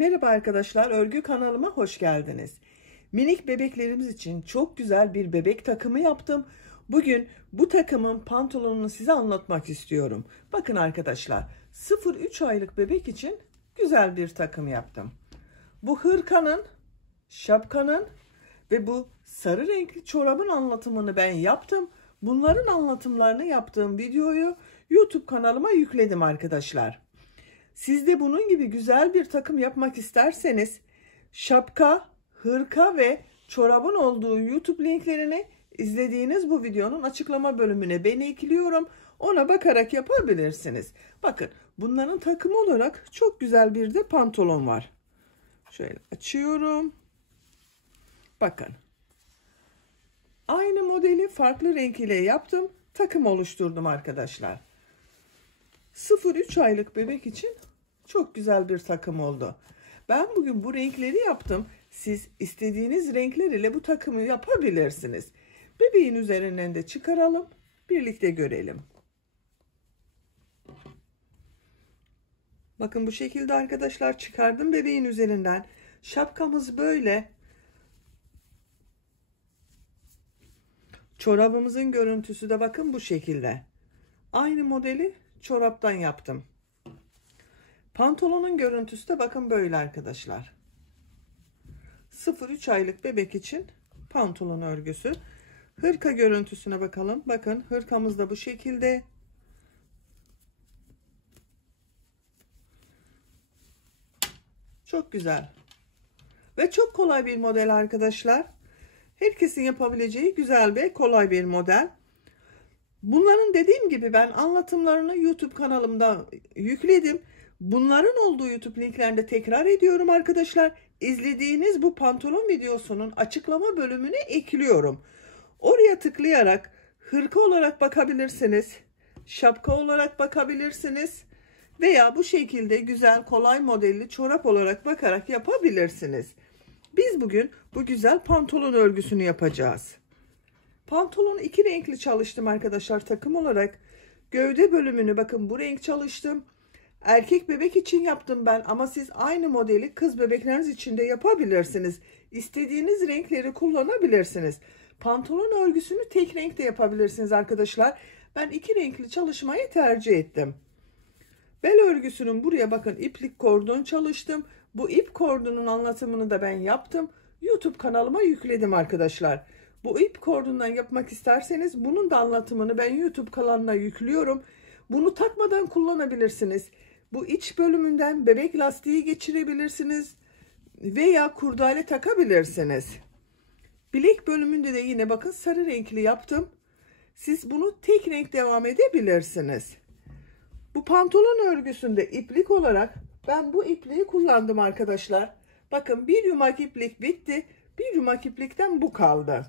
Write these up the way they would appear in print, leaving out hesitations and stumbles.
Merhaba arkadaşlar, örgü kanalıma hoş geldiniz. Minik bebeklerimiz için çok güzel bir bebek takımı yaptım. Bugün bu takımın pantolonunu size anlatmak istiyorum. Bakın arkadaşlar, 0-3 aylık bebek için güzel bir takım yaptım. Bu hırkanın, şapkanın ve bu sarı renkli çorabın anlatımını ben yaptım. Bunların anlatımlarını yaptığım videoyu YouTube kanalıma yükledim arkadaşlar. Siz de bunun gibi güzel bir takım yapmak isterseniz şapka, hırka ve çorabın olduğu YouTube linklerini izlediğiniz bu videonun açıklama bölümüne ben ekliyorum. Ona bakarak yapabilirsiniz. Bakın bunların takımı olarak çok güzel bir de pantolon var. Şöyle açıyorum. Bakın. Aynı modeli farklı renk ile yaptım. Takım oluşturdum arkadaşlar. 0-3 aylık bebek için çok güzel bir takım oldu. Ben bugün bu renkleri yaptım. Siz istediğiniz renkler ile bu takımı yapabilirsiniz. Bebeğin üzerinden de çıkaralım. Birlikte görelim. Bakın bu şekilde arkadaşlar çıkardım bebeğin üzerinden. Şapkamız böyle. Çorabımızın görüntüsü de bakın bu şekilde. Aynı modeli çoraptan yaptım. Pantolonun görüntüsü de bakın böyle arkadaşlar. 0-3 aylık bebek için pantolon örgüsü. Hırka görüntüsüne bakalım. Bakın hırkamız da bu şekilde. Çok güzel. Ve çok kolay bir model arkadaşlar. Herkesin yapabileceği güzel ve kolay bir model. Bunların dediğim gibi ben anlatımlarını YouTube kanalımda yükledim. Bunların olduğu YouTube linklerinde tekrar ediyorum arkadaşlar. İzlediğiniz bu pantolon videosunun açıklama bölümüne ekliyorum. Oraya tıklayarak hırka olarak bakabilirsiniz. Şapka olarak bakabilirsiniz. Veya bu şekilde güzel kolay modelli çorap olarak bakarak yapabilirsiniz. Biz bugün bu güzel pantolon örgüsünü yapacağız. Pantolonu iki renkli çalıştım arkadaşlar takım olarak. Gövde bölümünü bakın bu renk çalıştım. Erkek bebek için yaptım ben ama siz aynı modeli kız bebekleriniz için de yapabilirsiniz. İstediğiniz renkleri kullanabilirsiniz. Pantolon örgüsünü tek renkte yapabilirsiniz arkadaşlar. Ben iki renkli çalışmayı tercih ettim. Bel örgüsünün buraya bakın iplik kordon çalıştım. Bu ip kordonun anlatımını da ben yaptım. YouTube kanalıma yükledim arkadaşlar. Bu ip kordondan yapmak isterseniz bunun da anlatımını ben YouTube kanalına yüklüyorum. Bunu takmadan kullanabilirsiniz. Bu iç bölümünden bebek lastiği geçirebilirsiniz. Veya kurdale takabilirsiniz. Bilek bölümünde de yine bakın sarı renkli yaptım. Siz bunu tek renk devam edebilirsiniz. Bu pantolon örgüsünde iplik olarak ben bu ipliği kullandım arkadaşlar. Bakın bir yumak iplik bitti. Bir yumak iplikten bu kaldı.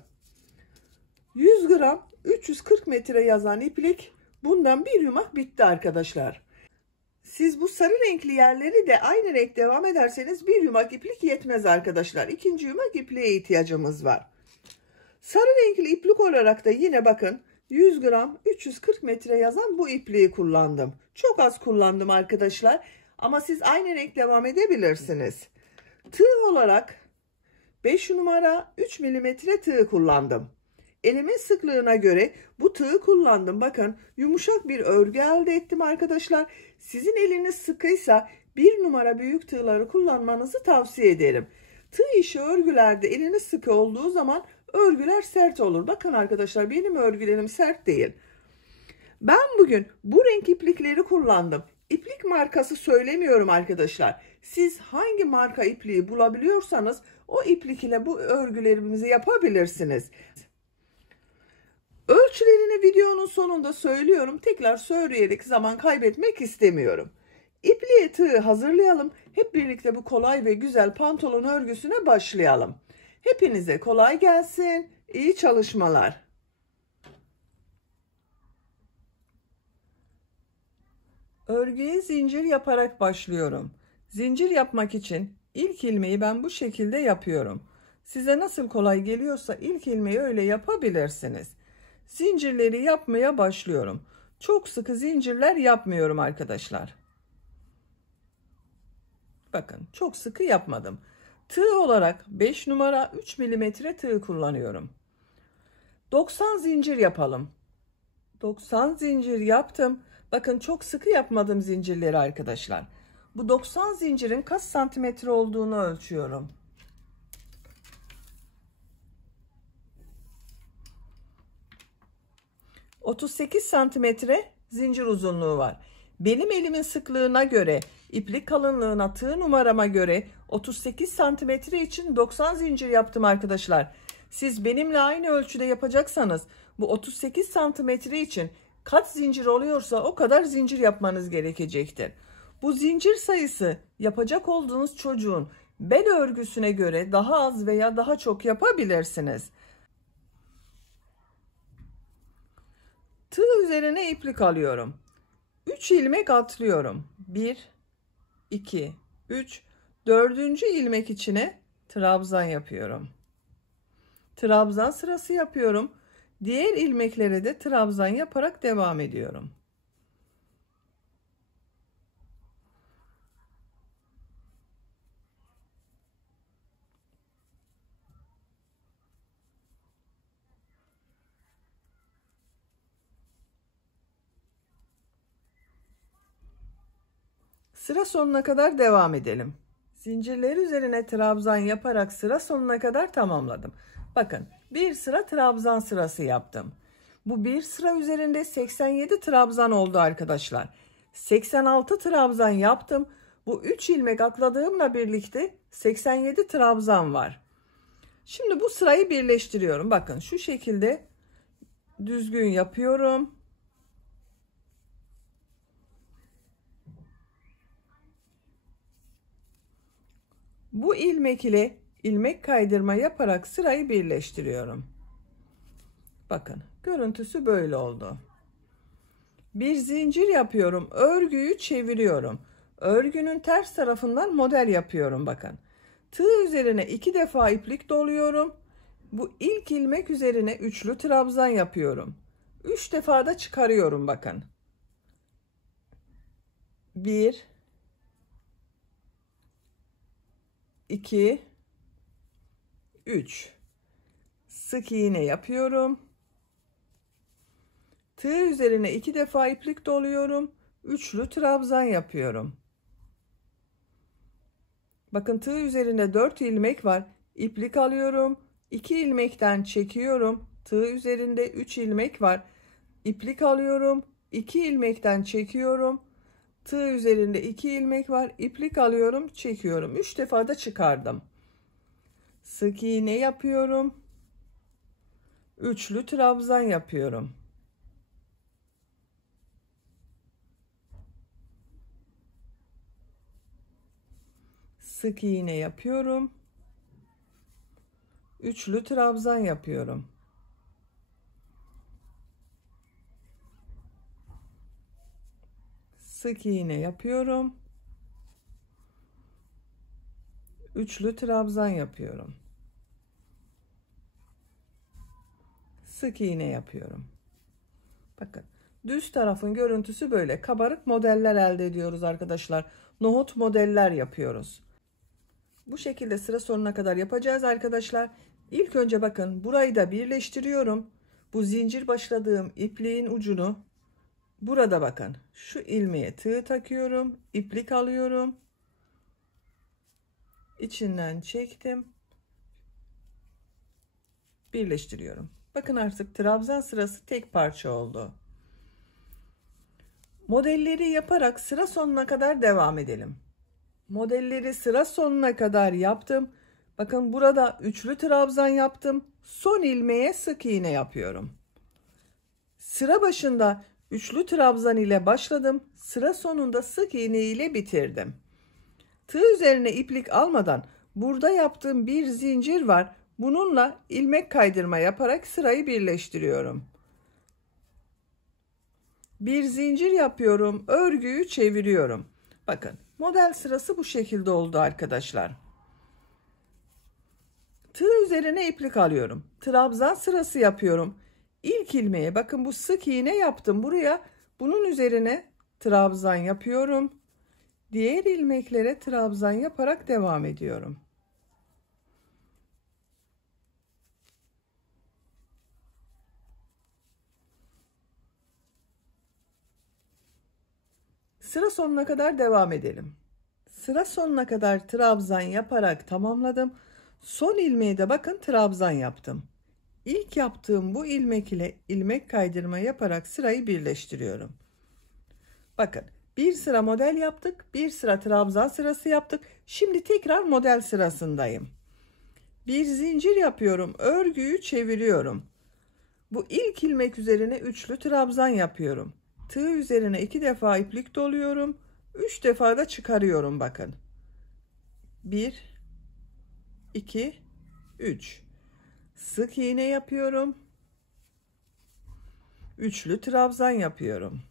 100 gram 340 metre yazan iplik bundan bir yumak bitti arkadaşlar. Siz bu sarı renkli yerleri de aynı renk devam ederseniz bir yumak iplik yetmez arkadaşlar. İkinci yumak ipliğe ihtiyacımız var. Sarı renkli iplik olarak da yine bakın 100 gram 340 metre yazan bu ipliği kullandım. Çok az kullandım arkadaşlar. Ama siz aynı renk devam edebilirsiniz. Tığ olarak 5 numara 3 milimetre tığ kullandım. Elimin sıklığına göre bu tığı kullandım. Bakın yumuşak bir örgü elde ettim arkadaşlar. Sizin eliniz sıkıysa 1 numara büyük tığları kullanmanızı tavsiye ederim. Tığ işi örgülerde eliniz sıkı olduğu zaman örgüler sert olur. Bakın arkadaşlar benim örgülerim sert değil. Ben bugün bu renk iplikleri kullandım. İplik markası söylemiyorum arkadaşlar. Siz hangi marka ipliği bulabiliyorsanız o iplik ile bu örgülerimizi yapabilirsiniz. Ölçülerini videonun sonunda söylüyorum. Tekrar söyleyerek zaman kaybetmek istemiyorum. İpliğe tığ hazırlayalım. Hep birlikte bu kolay ve güzel pantolon örgüsüne başlayalım. Hepinize kolay gelsin. İyi çalışmalar. Örgüye zincir yaparak başlıyorum. Zincir yapmak için ilk ilmeği ben bu şekilde yapıyorum. Size nasıl kolay geliyorsa ilk ilmeği öyle yapabilirsiniz. Zincirleri yapmaya başlıyorum. Çok sıkı zincirler yapmıyorum arkadaşlar. Bakın çok sıkı yapmadım. Tığ olarak 5 numara 3 milimetre tığ kullanıyorum. 90 zincir yapalım. 90 zincir yaptım. Bakın çok sıkı yapmadım zincirleri arkadaşlar. Bu 90 zincirin kaç santimetre olduğunu ölçüyorum. ...38 santimetre zincir uzunluğu var. Benim elimin sıklığına göre, iplik kalınlığına, tığ numarama göre 38 santimetre için 90 zincir yaptım arkadaşlar. Siz benimle aynı ölçüde yapacaksanız bu 38 santimetre için kaç zincir oluyorsa o kadar zincir yapmanız gerekecektir. Bu zincir sayısı yapacak olduğunuz çocuğun bel örgüsüne göre daha az veya daha çok yapabilirsiniz. Tığ üzerine iplik alıyorum. 3 ilmek atlıyorum. 1, 2, 3, 4. ilmek içine trabzan yapıyorum. Trabzan sırası yapıyorum. Diğer ilmeklere de trabzan yaparak devam ediyorum. Sıra sonuna kadar devam edelim. Zincirler üzerine trabzan yaparak sıra sonuna kadar tamamladım. Bakın bir sıra trabzan sırası yaptım. Bu bir sıra üzerinde 87 trabzan oldu arkadaşlar. 86 trabzan yaptım. Bu 3 ilmek atladığımla birlikte 87 trabzan var. Şimdi bu sırayı birleştiriyorum. Bakın şu şekilde düzgün yapıyorum. Bu ilmek ile ilmek kaydırma yaparak sırayı birleştiriyorum. Bakın görüntüsü böyle oldu. Bir zincir yapıyorum. Örgüyü çeviriyorum. Örgünün ters tarafından model yapıyorum bakın. Tığ üzerine 2 defa iplik doluyorum. Bu ilk ilmek üzerine üçlü trabzan yapıyorum. 3 defa da çıkarıyorum bakın. 1 2 3 sık iğne yapıyorum. Tığ üzerine 2 defa iplik doluyorum. Üçlü trabzan yapıyorum. Bakın tığ üzerinde 4 ilmek var. İplik alıyorum. 2 ilmekten çekiyorum. Tığ üzerinde 3 ilmek var. İplik alıyorum. 2 ilmekten çekiyorum. Tığ üzerinde 2 ilmek var. İplik alıyorum, çekiyorum. 3 defa da çıkardım. Sık iğne yapıyorum. Üçlü trabzan yapıyorum. Sık iğne yapıyorum. Üçlü trabzan yapıyorum. Sık iğne yapıyorum. Üçlü trabzan yapıyorum. Sık iğne yapıyorum. Bakın düz tarafın görüntüsü böyle. Kabarık modeller elde ediyoruz arkadaşlar. Nohut modeller yapıyoruz. Bu şekilde sıra sonuna kadar yapacağız arkadaşlar. İlk önce bakın burayı da birleştiriyorum. Bu zincir başladığım ipliğin ucunu burada bakın şu ilmeğe tığ takıyorum. İplik alıyorum. İçinden çektim. Birleştiriyorum. Bakın artık trabzan sırası tek parça oldu. Modelleri yaparak sıra sonuna kadar devam edelim. Modelleri sıra sonuna kadar yaptım. Bakın burada üçlü trabzan yaptım. Son ilmeğe sık iğne yapıyorum. Sıra başında üçlü trabzan ile başladım. Sıra sonunda sık iğne ile bitirdim. Tığ üzerine iplik almadan burada yaptığım bir zincir var. Bununla ilmek kaydırma yaparak sırayı birleştiriyorum. Bir zincir yapıyorum. Örgüyü çeviriyorum. Bakın model sırası bu şekilde oldu arkadaşlar. Tığ üzerine iplik alıyorum. Trabzan sırası yapıyorum. İlk ilmeğe bakın bu sık iğne yaptım. Buraya bunun üzerine trabzan yapıyorum. Diğer ilmeklere trabzan yaparak devam ediyorum. Sıra sonuna kadar devam edelim. Sıra sonuna kadar trabzan yaparak tamamladım. Son ilmeğe de bakın trabzan yaptım. İlk yaptığım bu ilmek ile ilmek kaydırma yaparak sırayı birleştiriyorum. Bakın bir sıra model yaptık, bir sıra trabzan sırası yaptık. Şimdi tekrar model sırasındayım. Bir zincir yapıyorum, örgüyü çeviriyorum. Bu ilk ilmek üzerine üçlü trabzan yapıyorum. Tığ üzerine 2 defa iplik doluyorum. 3 defa da çıkarıyorum bakın. 1 2 3. Sık iğne yapıyorum. Üçlü trabzan yapıyorum.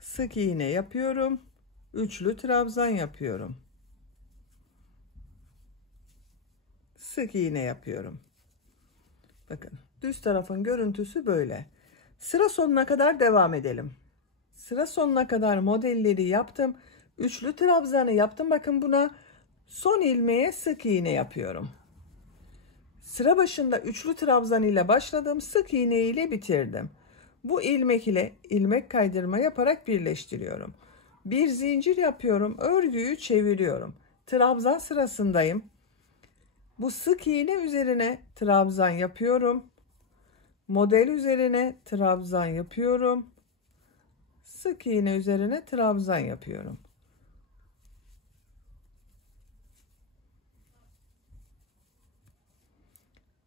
Sık iğne yapıyorum. Üçlü trabzan yapıyorum. Sık iğne yapıyorum. Bakın düz tarafın görüntüsü böyle. Sıra sonuna kadar devam edelim. Sıra sonuna kadar modelleri yaptım. Üçlü trabzanı yaptım. Bakın buna son ilmeğe sık iğne yapıyorum. Sıra başında üçlü trabzan ile başladım. Sık iğne ile bitirdim. Bu ilmek ile ilmek kaydırma yaparak birleştiriyorum. Bir zincir yapıyorum. Örgüyü çeviriyorum. Trabzan sırasındayım. Bu sık iğne üzerine trabzan yapıyorum. Model üzerine trabzan yapıyorum. Sık iğne üzerine trabzan yapıyorum.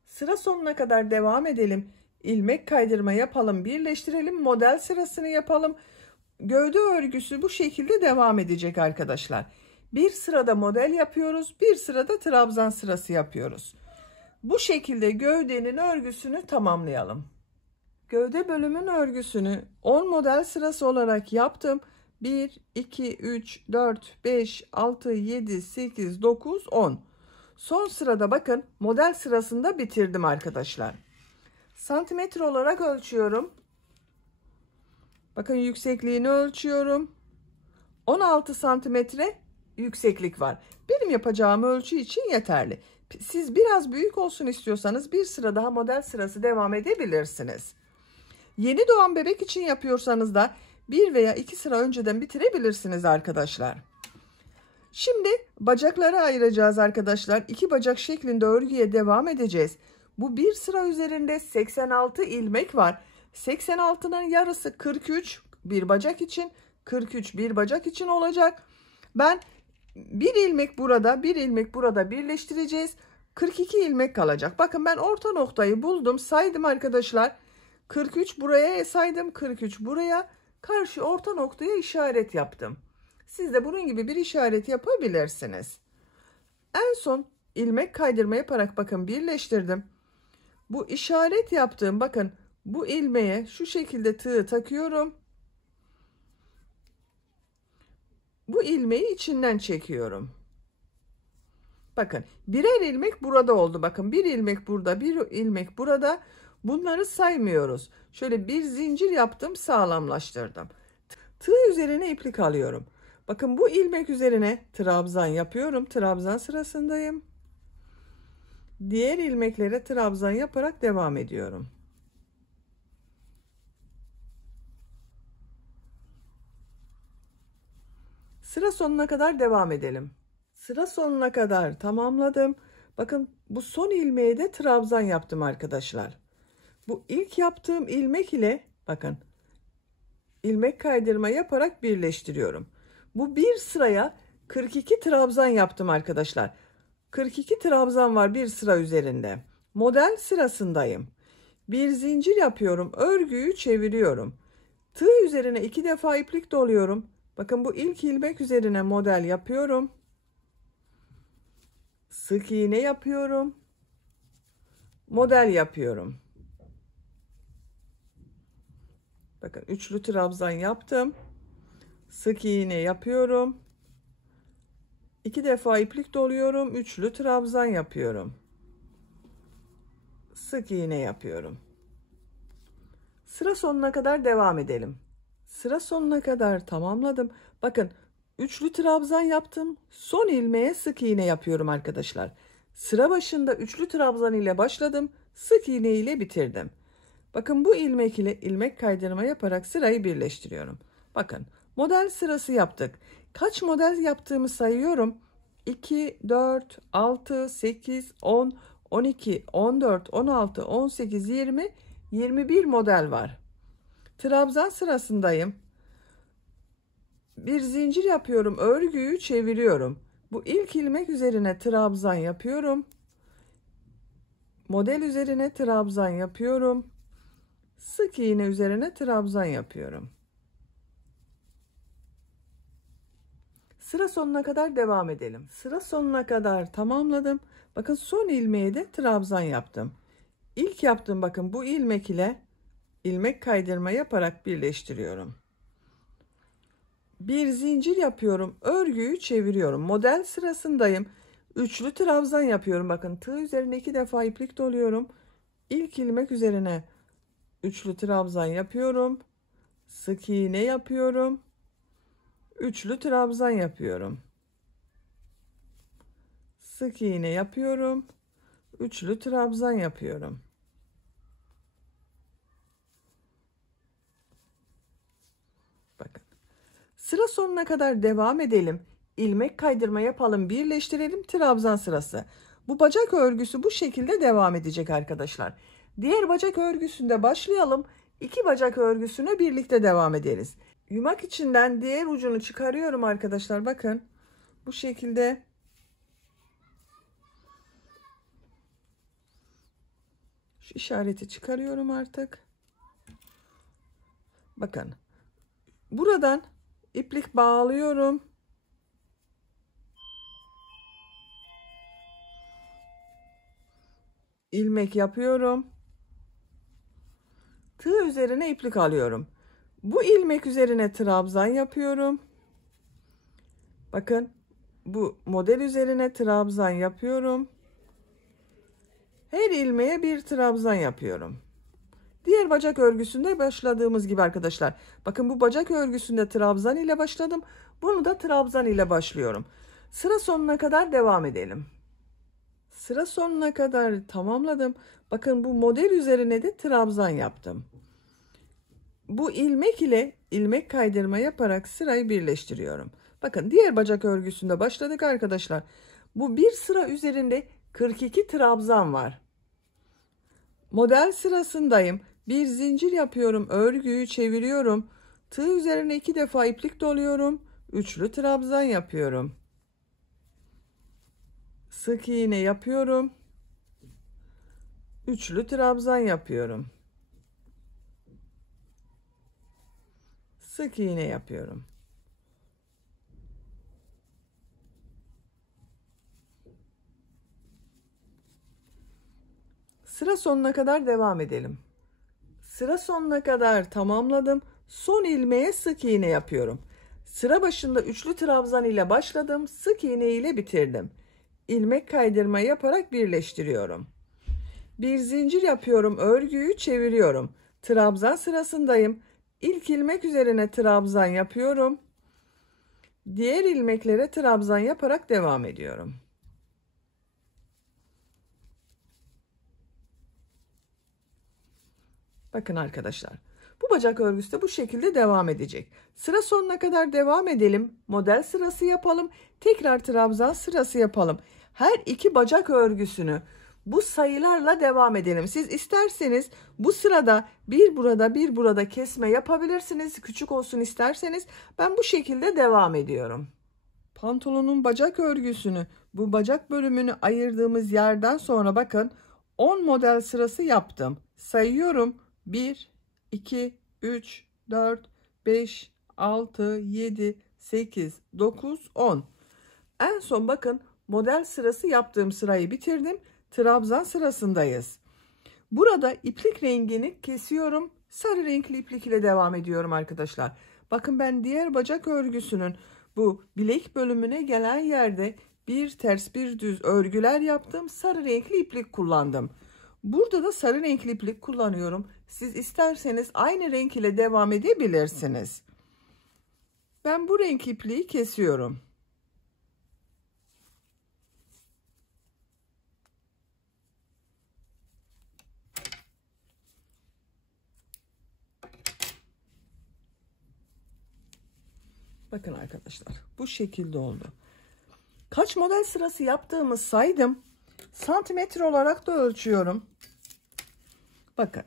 Sıra sonuna kadar devam edelim. İlmek kaydırma yapalım, birleştirelim, model sırasını yapalım. Gövde örgüsü bu şekilde devam edecek arkadaşlar. Bir sırada model yapıyoruz, bir sırada trabzan sırası yapıyoruz. Bu şekilde gövdenin örgüsünü tamamlayalım. Gövde bölümün örgüsünü 10 model sırası olarak yaptım. 1, 2, 3, 4, 5, 6, 7, 8, 9, 10. Son sırada bakın model sırasında bitirdim arkadaşlar. Santimetre olarak ölçüyorum. Bakın yüksekliğini ölçüyorum. 16 santimetre yükseklik var. Benim yapacağım ölçü için yeterli. Siz biraz büyük olsun istiyorsanız bir sıra daha model sırası devam edebilirsiniz. Yeni doğan bebek için yapıyorsanız da bir veya iki sıra önceden bitirebilirsiniz arkadaşlar. Şimdi bacakları ayıracağız arkadaşlar. 2 bacak şeklinde örgüye devam edeceğiz. Bu bir sıra üzerinde 86 ilmek var. 86'nın yarısı 43 bir bacak için, 43 bir bacak için olacak. Ben bir ilmek burada, bir ilmek burada birleştireceğiz. 42 ilmek kalacak. Bakın ben orta noktayı buldum, saydım arkadaşlar. 43 buraya saydım, 43 buraya. Karşı orta noktaya işaret yaptım. Siz de bunun gibi bir işaret yapabilirsiniz. En son ilmek kaydırma yaparak bakın birleştirdim. Bu işaret yaptığım bakın bu ilmeğe şu şekilde tığı takıyorum. Bu ilmeği içinden çekiyorum. Bakın birer ilmek burada oldu. Bakın bir ilmek burada, bir ilmek burada. Bunları saymıyoruz. Şöyle bir zincir yaptım, sağlamlaştırdım. Tığ üzerine iplik alıyorum. Bakın bu ilmek üzerine trabzan yapıyorum. Trabzan sırasındayım. Diğer ilmeklere trabzan yaparak devam ediyorum. Sıra sonuna kadar devam edelim. Sıra sonuna kadar tamamladım. Bakın bu son ilmeğe de trabzan yaptım arkadaşlar. Bu ilk yaptığım ilmek ile bakın ilmek kaydırma yaparak birleştiriyorum. Bu bir sıraya 42 trabzan yaptım arkadaşlar. 42 trabzan var bir sıra üzerinde. Model sırasındayım. Bir zincir yapıyorum. Örgüyü çeviriyorum. Tığ üzerine 2 defa iplik doluyorum. Bakın bu ilk ilmek üzerine model yapıyorum. Sık iğne yapıyorum. Model yapıyorum. Bakın üçlü trabzan yaptım. Sık iğne yapıyorum. 2 defa iplik doluyorum. Üçlü trabzan yapıyorum. Sık iğne yapıyorum. Sıra sonuna kadar devam edelim. Sıra sonuna kadar tamamladım. Bakın üçlü trabzan yaptım. Son ilmeğe sık iğne yapıyorum arkadaşlar. Sıra başında üçlü trabzan ile başladım. Sık iğne ile bitirdim. Bakın bu ilmek ile ilmek kaydırma yaparak sırayı birleştiriyorum. Bakın model sırası yaptık. Kaç model yaptığımı sayıyorum. 2, 4, 6, 8, 10, 12, 14, 16, 18, 20, 21 model var. Trabzan sırasındayım. Bir zincir yapıyorum. Örgüyü çeviriyorum. Bu ilk ilmek üzerine trabzan yapıyorum. Model üzerine trabzan yapıyorum. Sık iğne üzerine trabzan yapıyorum. Sıra sonuna kadar devam edelim. Sıra sonuna kadar tamamladım. Bakın son ilmeğe de trabzan yaptım. İlk yaptığım bakın bu ilmek ile ilmek kaydırma yaparak birleştiriyorum. Bir zincir yapıyorum. Örgüyü çeviriyorum. Model sırasındayım. Üçlü trabzan yapıyorum. Bakın tığ üzerine 2 defa iplik doluyorum. İlk ilmek üzerine üçlü trabzan yapıyorum. Sık iğne yapıyorum. Üçlü trabzan yapıyorum. Sık iğne yapıyorum. Üçlü trabzan yapıyorum. Bakın. Sıra sonuna kadar devam edelim. İlmek kaydırma yapalım, birleştirelim. Trabzan sırası. Bu bacak örgüsü bu şekilde devam edecek arkadaşlar. Diğer bacak örgüsünde başlayalım. 2 bacak örgüsüne birlikte devam ederiz. Yumak içinden diğer ucunu çıkarıyorum arkadaşlar. Bakın. Bu şekilde şu işareti çıkarıyorum artık. Bakın. Buradan iplik bağlıyorum. İlmek yapıyorum. Tığ üzerine iplik alıyorum. Bu ilmek üzerine trabzan yapıyorum. Bakın bu model üzerine trabzan yapıyorum. Her ilmeğe bir trabzan yapıyorum. Diğer bacak örgüsünde başladığımız gibi arkadaşlar. Bakın bu bacak örgüsünde trabzan ile başladım. Bunu da trabzan ile başlıyorum. Sıra sonuna kadar devam edelim. Sıra sonuna kadar tamamladım. Bakın bu model üzerine de trabzan yaptım. Bu ilmek ile ilmek kaydırma yaparak sırayı birleştiriyorum. Bakın diğer bacak örgüsünde başladık arkadaşlar. Bu bir sıra üzerinde 42 trabzan var. Model sırasındayım. Bir zincir yapıyorum. Örgüyü çeviriyorum. Tığ üzerine 2 defa iplik doluyorum. Üçlü trabzan yapıyorum. Sık iğne yapıyorum. Üçlü trabzan yapıyorum. Sık iğne yapıyorum. Sıra sonuna kadar devam edelim. Sıra sonuna kadar tamamladım. Son ilmeğe sık iğne yapıyorum. Sıra başında üçlü trabzan ile başladım. Sık iğne ile bitirdim. İlmek kaydırma yaparak birleştiriyorum. Bir zincir yapıyorum. Örgüyü çeviriyorum. Trabzan sırasındayım. İlk ilmek üzerine trabzan yapıyorum. Diğer ilmeklere trabzan yaparak devam ediyorum. Bakın arkadaşlar. Bu bacak örgüsü de bu şekilde devam edecek. Sıra sonuna kadar devam edelim. Model sırası yapalım. Tekrar trabzan sırası yapalım. Her iki bacak örgüsünü bu sayılarla devam edelim. Siz isterseniz bu sırada bir burada bir burada kesme yapabilirsiniz. Küçük olsun isterseniz. Ben bu şekilde devam ediyorum. Pantolonun bacak örgüsünü bu bacak bölümünü ayırdığımız yerden sonra bakın 10 model sırası yaptım. Sayıyorum. 1, 2, 3, 4, 5, 6, 7, 8, 9, 10. En son bakın model sırası yaptığım sırayı bitirdim. Trabzan sırasındayız. Burada iplik rengini kesiyorum. Sarı renkli iplik ile devam ediyorum arkadaşlar. Bakın ben diğer bacak örgüsünün bu bilek bölümüne gelen yerde bir ters bir düz örgüler yaptım. Sarı renkli iplik kullandım. Burada da sarı renkli iplik kullanıyorum. Siz isterseniz aynı renk ile devam edebilirsiniz. Ben bu renk ipliği kesiyorum. Bakın arkadaşlar, bu şekilde oldu. Kaç model sırası yaptığımı saydım. Santimetre olarak da ölçüyorum. Bakın.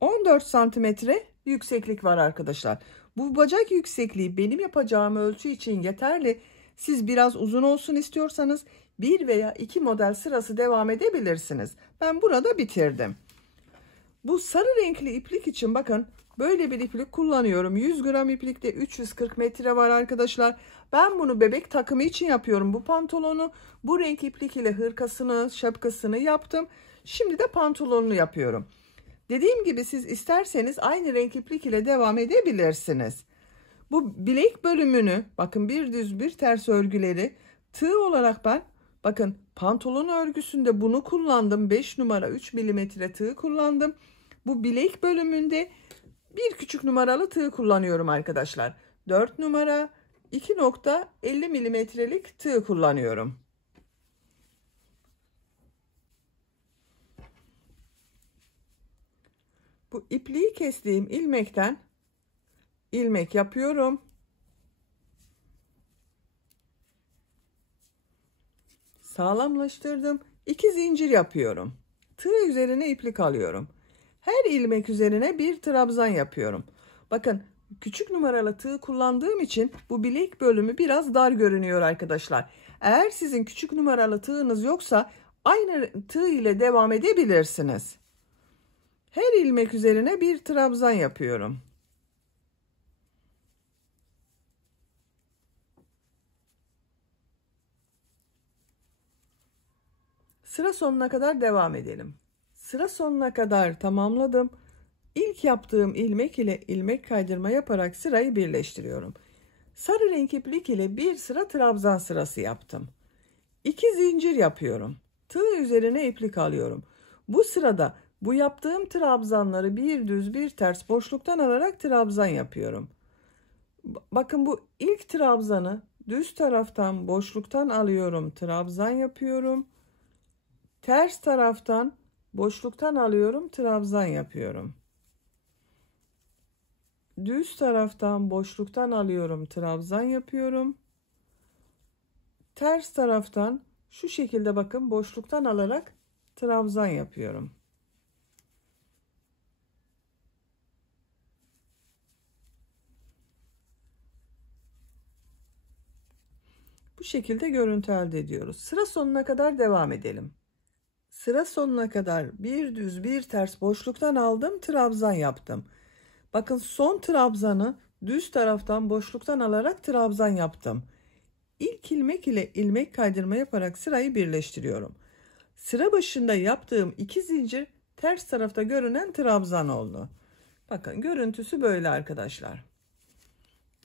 14 santimetre yükseklik var arkadaşlar. Bu bacak yüksekliği benim yapacağım ölçü için yeterli. Siz biraz uzun olsun istiyorsanız 1 veya 2 model sırası devam edebilirsiniz. Ben burada bitirdim. Bu sarı renkli iplik için bakın böyle bir iplik kullanıyorum. 100 gram iplikte 340 metre var arkadaşlar. Ben bunu bebek takımı için yapıyorum bu pantolonu. Bu renk iplik ile hırkasını, şapkasını yaptım. Şimdi de pantolonunu yapıyorum. Dediğim gibi siz isterseniz aynı renk iplik ile devam edebilirsiniz. Bu bilek bölümünü bakın bir düz bir ters örgüleri tığ olarak ben bakın pantolon örgüsünde bunu kullandım. 5 numara 3 milimetre tığ kullandım. Bu bilek bölümünde bir küçük numaralı tığ kullanıyorum arkadaşlar. 4 numara 2.50 milimetrelik tığ kullanıyorum. Bu ipliği kestiğim ilmekten ilmek yapıyorum. Sağlamlaştırdım. 2 zincir yapıyorum. Tığ üzerine iplik alıyorum. Her ilmek üzerine bir trabzan yapıyorum. Bakın küçük numaralı tığ kullandığım için bu bilek bölümü biraz dar görünüyor arkadaşlar. Eğer sizin küçük numaralı tığınız yoksa aynı tığ ile devam edebilirsiniz. Her ilmek üzerine bir trabzan yapıyorum. Sıra sonuna kadar devam edelim. Sıra sonuna kadar tamamladım. İlk yaptığım ilmek ile ilmek kaydırma yaparak sırayı birleştiriyorum. Sarı renk iplik ile bir sıra trabzan sırası yaptım. 2 zincir yapıyorum. Tığ üzerine iplik alıyorum. Bu sırada bu yaptığım trabzanları bir düz bir ters boşluktan alarak trabzan yapıyorum. Bakın bu ilk trabzanı düz taraftan boşluktan alıyorum, trabzan yapıyorum. Ters taraftan boşluktan alıyorum, trabzan yapıyorum. Düz taraftan boşluktan alıyorum, trabzan yapıyorum. Ters taraftan şu şekilde bakın boşluktan alarak trabzan yapıyorum. Bu şekilde görüntü elde ediyoruz. Sıra sonuna kadar devam edelim. Sıra sonuna kadar bir düz bir ters boşluktan aldım, trabzan yaptım. Bakın son trabzanı düz taraftan boşluktan alarak trabzan yaptım. İlk ilmek ile ilmek kaydırma yaparak sırayı birleştiriyorum. Sıra başında yaptığım 2 zincir ters tarafta görünen trabzan oldu. Bakın görüntüsü böyle arkadaşlar.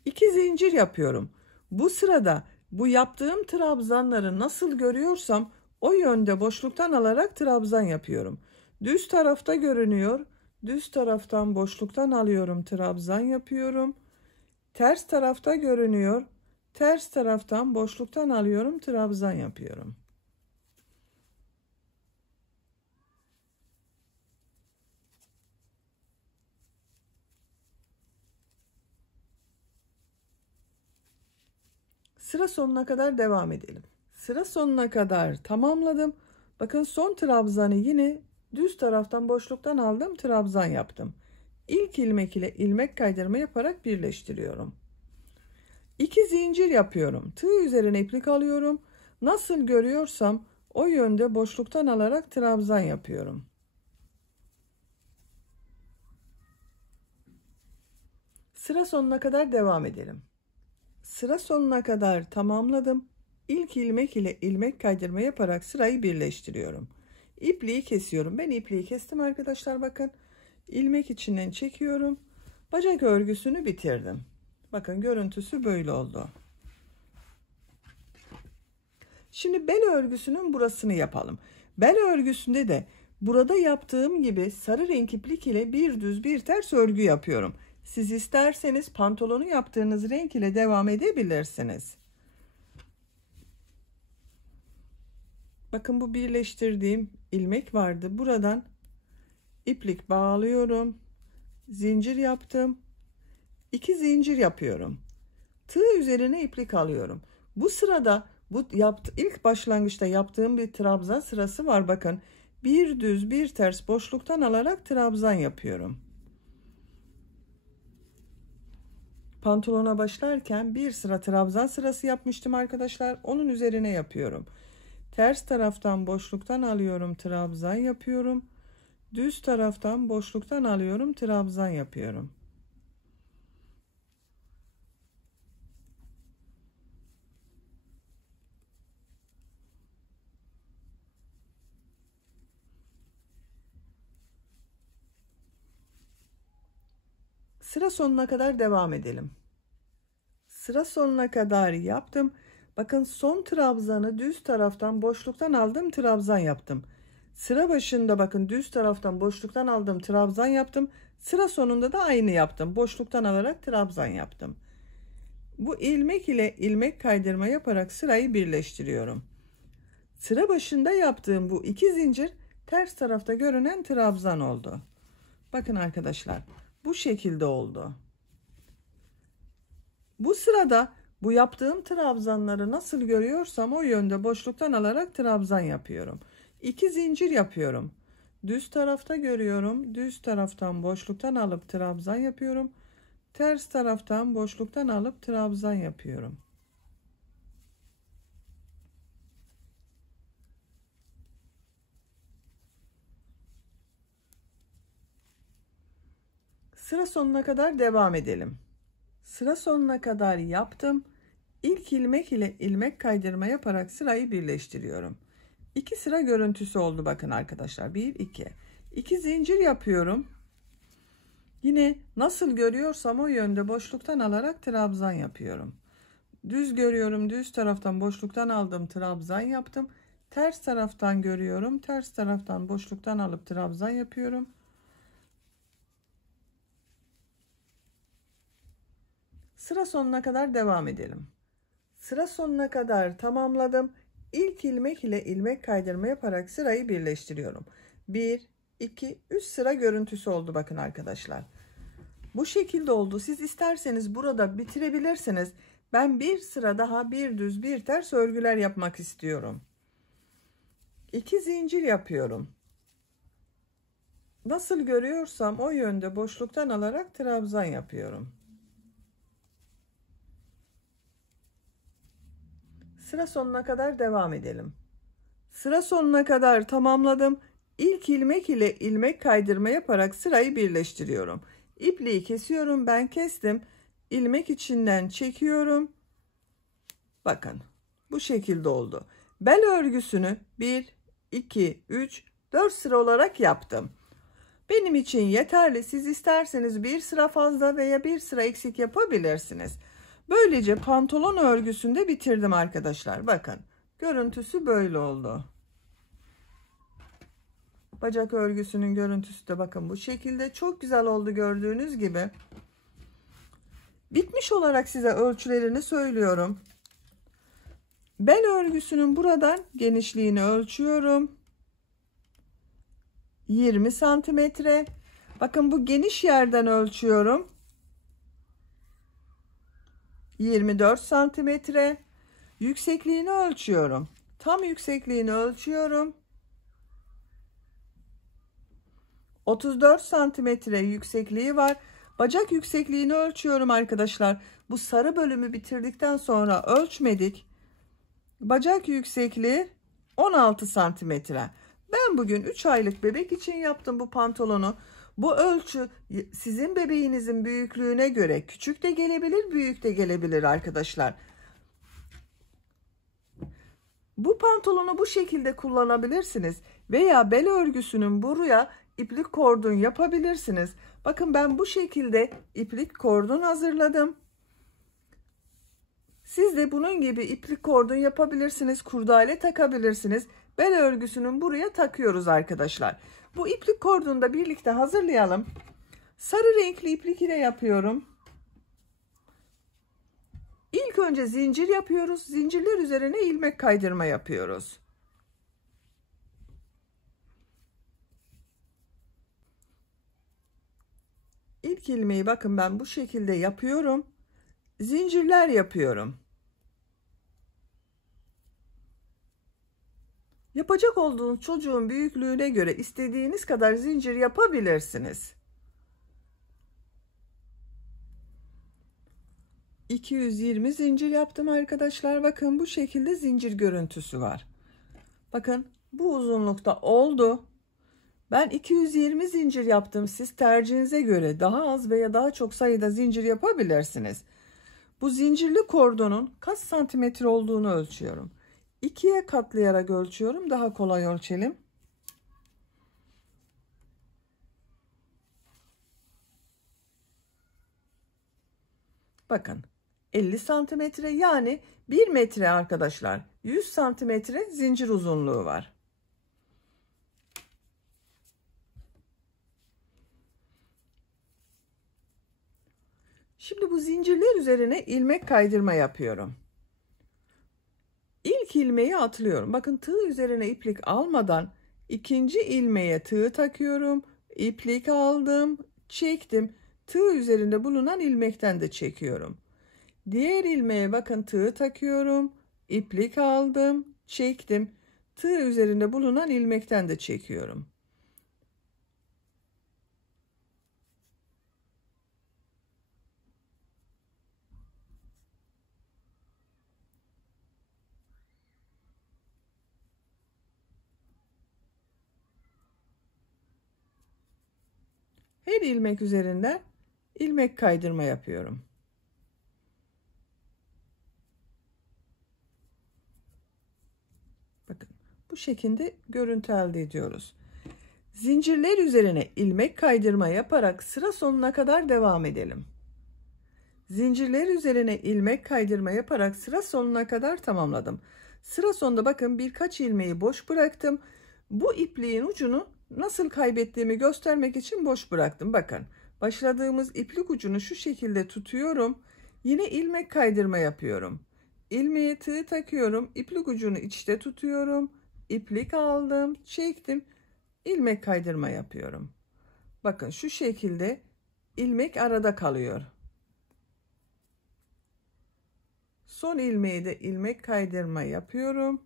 2 zincir yapıyorum. Bu sırada bu yaptığım trabzanları nasıl görüyorsam o yönde boşluktan alarak trabzan yapıyorum. Düz tarafta görünüyor. Düz taraftan boşluktan alıyorum, trabzan yapıyorum. Ters tarafta görünüyor. Ters taraftan boşluktan alıyorum, trabzan yapıyorum. Sıra sonuna kadar devam edelim. Sıra sonuna kadar tamamladım. Bakın son trabzanı yine düz taraftan boşluktan aldım, trabzan yaptım. İlk ilmek ile ilmek kaydırma yaparak birleştiriyorum. 2 zincir yapıyorum. Tığ üzerine iplik alıyorum. Nasıl görüyorsam o yönde boşluktan alarak trabzan yapıyorum. Sıra sonuna kadar devam edelim. Sıra sonuna kadar tamamladım. İlk ilmek ile ilmek kaydırma yaparak sırayı birleştiriyorum. İpliği kesiyorum. Ben ipliği kestim arkadaşlar bakın. İlmek içinden çekiyorum. Bacak örgüsünü bitirdim. Bakın görüntüsü böyle oldu. Şimdi bel örgüsünün burasını yapalım. Bel örgüsünde de burada yaptığım gibi sarı renk iplik ile bir düz bir ters örgü yapıyorum. Siz isterseniz pantolonu yaptığınız renk ile devam edebilirsiniz. Bakın bu birleştirdiğim ilmek vardı. Buradan iplik bağlıyorum. Zincir yaptım. 2 zincir yapıyorum. Tığ üzerine iplik alıyorum. Bu sırada ilk başlangıçta yaptığım bir trabzan sırası var. Bakın bir düz bir ters boşluktan alarak trabzan yapıyorum. Pantolona başlarken bir sıra trabzan sırası yapmıştım arkadaşlar. Onun üzerine yapıyorum. Ters taraftan boşluktan alıyorum, trabzan yapıyorum. Düz taraftan boşluktan alıyorum, trabzan yapıyorum. Sıra sonuna kadar devam edelim. Sıra sonuna kadar yaptım. Bakın son trabzanı düz taraftan boşluktan aldım, trabzan yaptım. Sıra başında bakın düz taraftan boşluktan aldım, trabzan yaptım. Sıra sonunda da aynı yaptım. Boşluktan alarak trabzan yaptım. Bu ilmek ile ilmek kaydırma yaparak sırayı birleştiriyorum. Sıra başında yaptığım bu 2 zincir ters tarafta görünen trabzan oldu. Bakın arkadaşlar, bu şekilde oldu. Bu sırada bu yaptığım trabzanları nasıl görüyorsam o yönde boşluktan alarak trabzan yapıyorum. 2 zincir yapıyorum. Düz tarafta görüyorum. Düz taraftan boşluktan alıp trabzan yapıyorum. Ters taraftan boşluktan alıp trabzan yapıyorum. Sıra sonuna kadar devam edelim. Sıra sonuna kadar yaptım. İlk ilmek ile ilmek kaydırma yaparak sırayı birleştiriyorum. 2 sıra görüntüsü oldu bakın arkadaşlar. 1 2. 2 zincir yapıyorum. Yine nasıl görüyorsam o yönde boşluktan alarak trabzan yapıyorum. Düz görüyorum, düz taraftan boşluktan aldım, trabzan yaptım. Ters taraftan görüyorum, ters taraftan boşluktan alıp trabzan yapıyorum. Sıra sonuna kadar devam edelim. Sıra sonuna kadar tamamladım. İlk ilmek ile ilmek kaydırma yaparak sırayı birleştiriyorum. 1 2 3 sıra görüntüsü oldu bakın arkadaşlar. Bu şekilde oldu. Siz isterseniz burada bitirebilirsiniz. Ben bir sıra daha bir düz bir ters örgüler yapmak istiyorum. 2 zincir yapıyorum. Nasıl görüyorsam o yönde boşluktan alarak trabzan yapıyorum. Sıra sonuna kadar devam edelim. Sıra sonuna kadar tamamladım. İlk ilmek ile ilmek kaydırma yaparak sırayı birleştiriyorum. İpliği kesiyorum. Ben kestim. İlmek içinden çekiyorum. Bakın bu şekilde oldu. Bel örgüsünü 1 2 3 4 sıra olarak yaptım. Benim için yeterli. Siz isterseniz bir sıra fazla veya bir sıra eksik yapabilirsiniz. Böylece pantolon örgüsünde bitirdim arkadaşlar. Bakın görüntüsü böyle oldu. Bacak örgüsünün görüntüsü de bakın bu şekilde. Çok güzel oldu gördüğünüz gibi. Bitmiş olarak size ölçülerini söylüyorum. Bel örgüsünün buradan genişliğini ölçüyorum. 20 santimetre. Bakın bu geniş yerden ölçüyorum. 24 santimetre. Yüksekliğini ölçüyorum. Tam yüksekliğini ölçüyorum. 34 santimetre yüksekliği var. Bacak yüksekliğini ölçüyorum arkadaşlar. Bu sarı bölümü bitirdikten sonra ölçmedik. Bacak yüksekliği 16 santimetre. Ben bugün 3 aylık bebek için yaptım bu pantolonu. Bu ölçü sizin bebeğinizin büyüklüğüne göre küçük de gelebilir, büyük de gelebilir arkadaşlar. Bu pantolonu bu şekilde kullanabilirsiniz veya bel örgüsünün buraya iplik kordon yapabilirsiniz. Bakın ben bu şekilde iplik kordon hazırladım. Siz de bunun gibi iplik kordon yapabilirsiniz. Kurdale takabilirsiniz. Bel örgüsünün buraya takıyoruz arkadaşlar. Bu iplik kordonu da birlikte hazırlayalım. Sarı renkli iplik ile yapıyorum. İlk önce zincir yapıyoruz. Zincirler üzerine ilmek kaydırma yapıyoruz. İlk ilmeği bakın ben bu şekilde yapıyorum. Zincirler yapıyorum. Yapacak olduğunuz çocuğun büyüklüğüne göre istediğiniz kadar zincir yapabilirsiniz. 220 zincir yaptım arkadaşlar. Bakın bu şekilde zincir görüntüsü var. Bakın bu uzunlukta oldu. Ben 220 zincir yaptım. Siz tercihinize göre daha az veya daha çok sayıda zincir yapabilirsiniz. Bu zincirli kordonun kaç santimetre olduğunu ölçüyorum. 2'ye katlayarak ölçüyorum. Daha kolay ölçelim. Bakın 50 santimetre, yani 1 metre arkadaşlar. 100 santimetre zincir uzunluğu var. Şimdi bu zincirler üzerine ilmek kaydırma yapıyorum. İlk ilmeği atlıyorum. Bakın tığ üzerine iplik almadan ikinci ilmeğe tığ takıyorum. İplik aldım, çektim. Tığ üzerinde bulunan ilmekten de çekiyorum. Diğer ilmeğe bakın tığ takıyorum. İplik aldım, çektim. Tığ üzerinde bulunan ilmekten de çekiyorum. Her ilmek üzerinden ilmek kaydırma yapıyorum. Bakın bu şekilde görüntü elde ediyoruz. Zincirler üzerine ilmek kaydırma yaparak sıra sonuna kadar devam edelim. Zincirler üzerine ilmek kaydırma yaparak sıra sonuna kadar tamamladım. Sıra sonunda bakın birkaç ilmeği boş bıraktım. Bu ipliğin ucunu nasıl kaybettiğimi göstermek için boş bıraktım. Bakın başladığımız iplik ucunu şu şekilde tutuyorum. Yine ilmek kaydırma yapıyorum. İlmeğe tığ takıyorum. İplik ucunu içte tutuyorum. İplik aldım, çektim. İlmek kaydırma yapıyorum. Bakın şu şekilde ilmek arada kalıyor. Son ilmeği de ilmek kaydırma yapıyorum.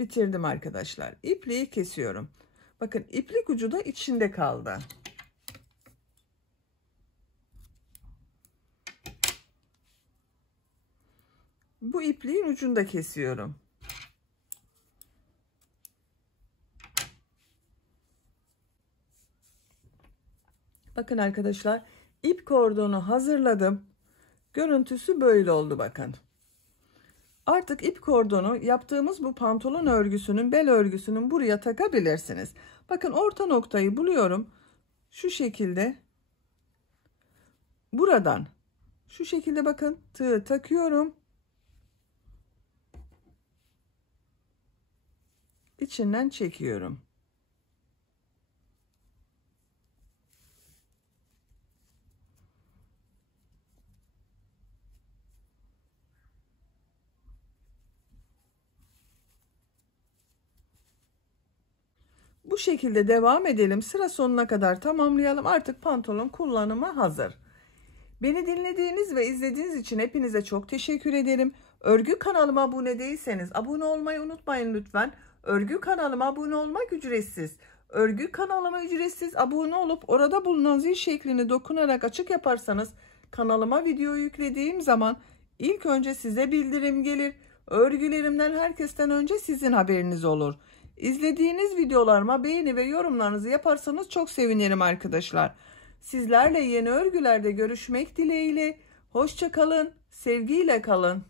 Bitirdim arkadaşlar. İpliği kesiyorum. Bakın iplik ucu da içinde kaldı. Bu ipliğin ucunu da kesiyorum. Bakın arkadaşlar, ip kordonu hazırladım. Görüntüsü böyle oldu bakın. Artık ip kordonu yaptığımız bu pantolon örgüsünün, bel örgüsünün buraya takabilirsiniz. Bakın orta noktayı buluyorum. Şu şekilde buradan şu şekilde bakın tığ takıyorum. İçinden çekiyorum. Bu şekilde devam edelim. Sıra sonuna kadar tamamlayalım. Artık pantolon kullanıma hazır. Beni dinlediğiniz ve izlediğiniz için hepinize çok teşekkür ederim. Örgü kanalıma abone değilseniz abone olmayı unutmayın lütfen. Örgü kanalıma abone olmak ücretsiz. Örgü kanalıma ücretsiz abone olup orada bulunan zil şeklini dokunarak açık yaparsanız kanalıma video yüklediğim zaman ilk önce size bildirim gelir. Örgülerimden herkesten önce sizin haberiniz olur. İzlediğiniz videolarıma beğeni ve yorumlarınızı yaparsanız çok sevinirim arkadaşlar. Sizlerle yeni örgülerde görüşmek dileğiyle. Hoşça kalın, sevgiyle kalın.